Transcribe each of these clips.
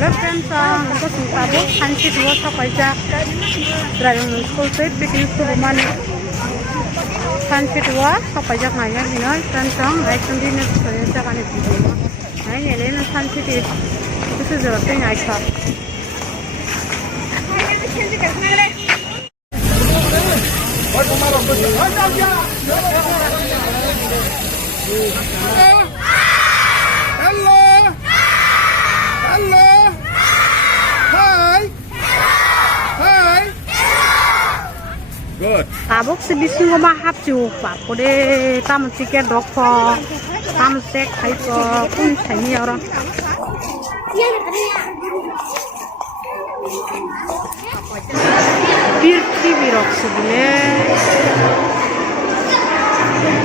Hello friends, aku Singkabu, Hansi dua Sapajak, driving school trip, bikin school mana? Hansi dua Sapajak nanya gini, friends, I continue to study Japanese video. Nah, ini Hansi di, itu juga thing I saw. Good. Tabuk sebisi ngoma hap ju, pak. Kode tamu tiket dokter, tamu sek hai pun seni orang. Bir birok sebile.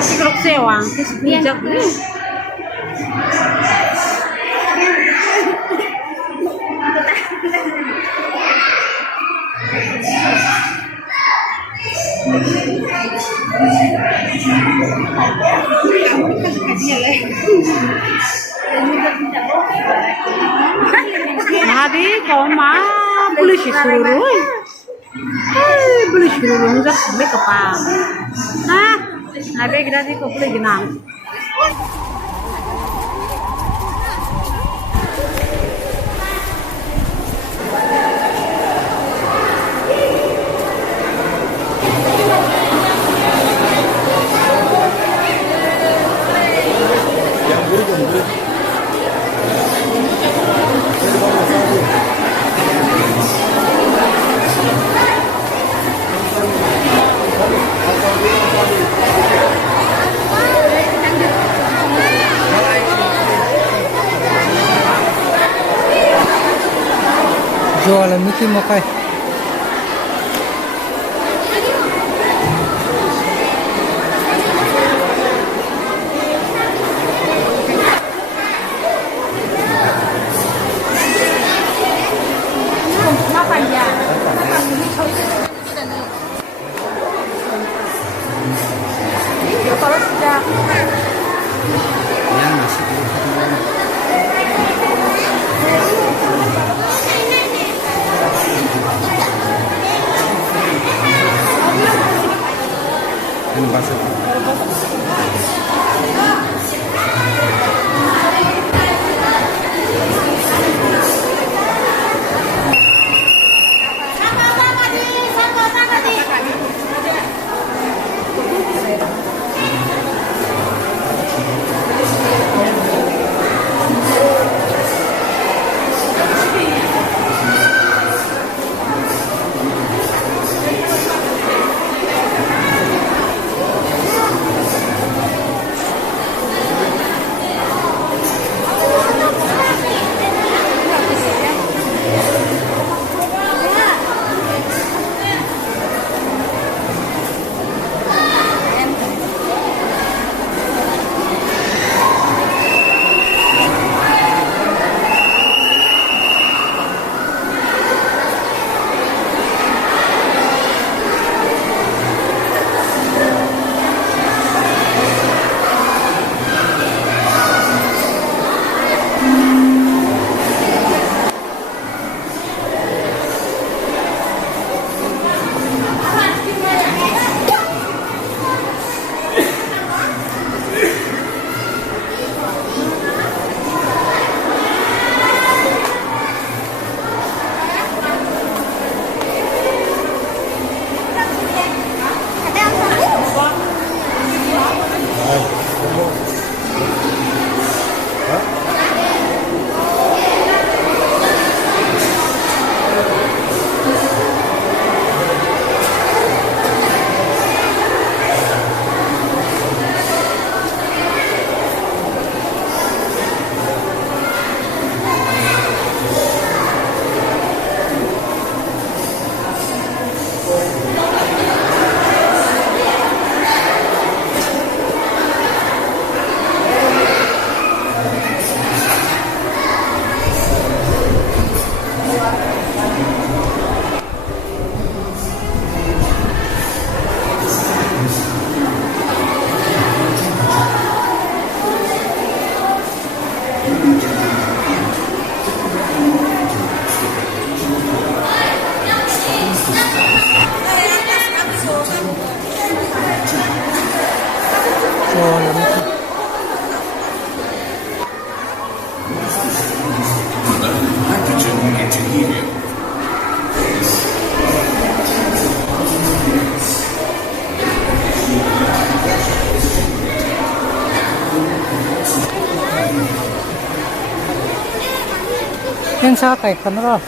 Birok sewang, bijak ni. Hadi kau mah beli suruh, beli suruh enggak sampai kepala. Nah, nabe kita di kau beli genang. Jualan Mickey Mokai. Kalau sudah Ya masih. 행사가 있거나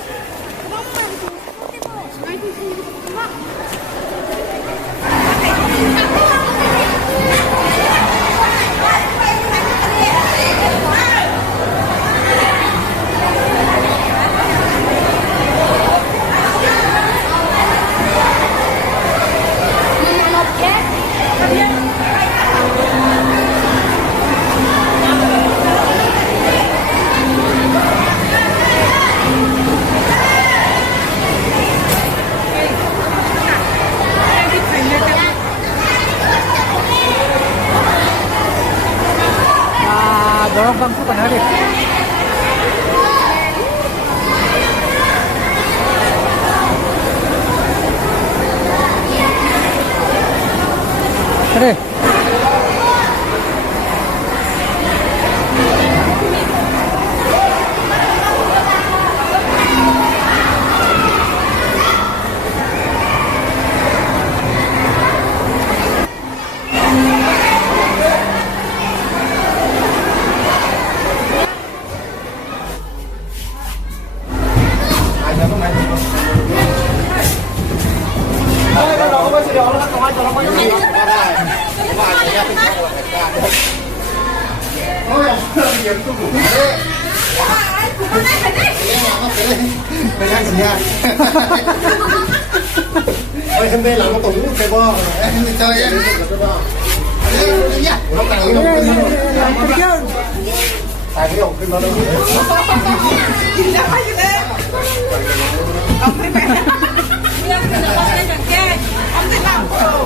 dorong bangku kan hari. Hari. Mày ăn gì à? Ôi, hôm nay làm một tủ cái bò, em đi chơi em. Đi nhá. Không nào đâu. Tài cái ôngขึ้นมาđâu. Ông thấy mẹ. Nhưng mà nó không lên chẳng kê. Ông thấy làm khổ.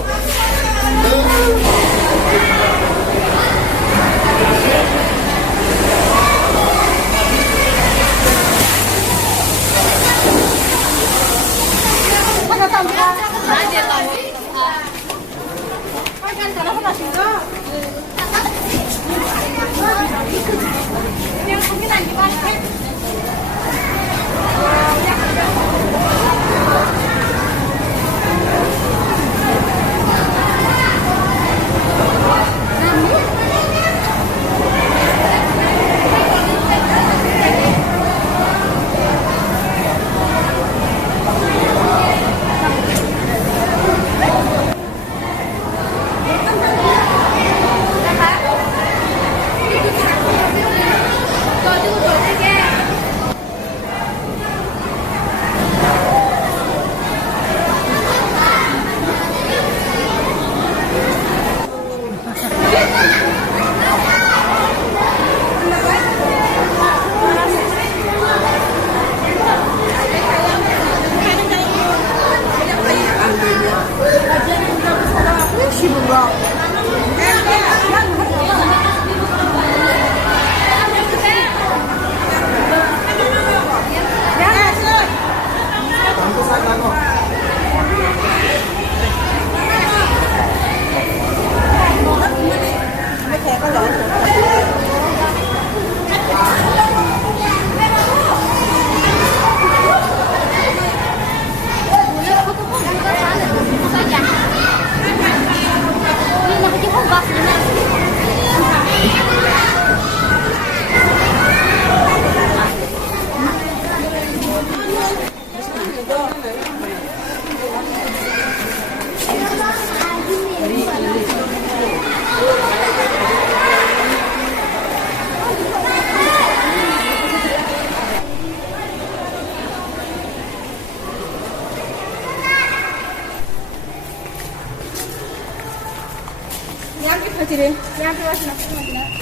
Yang kita masih nak.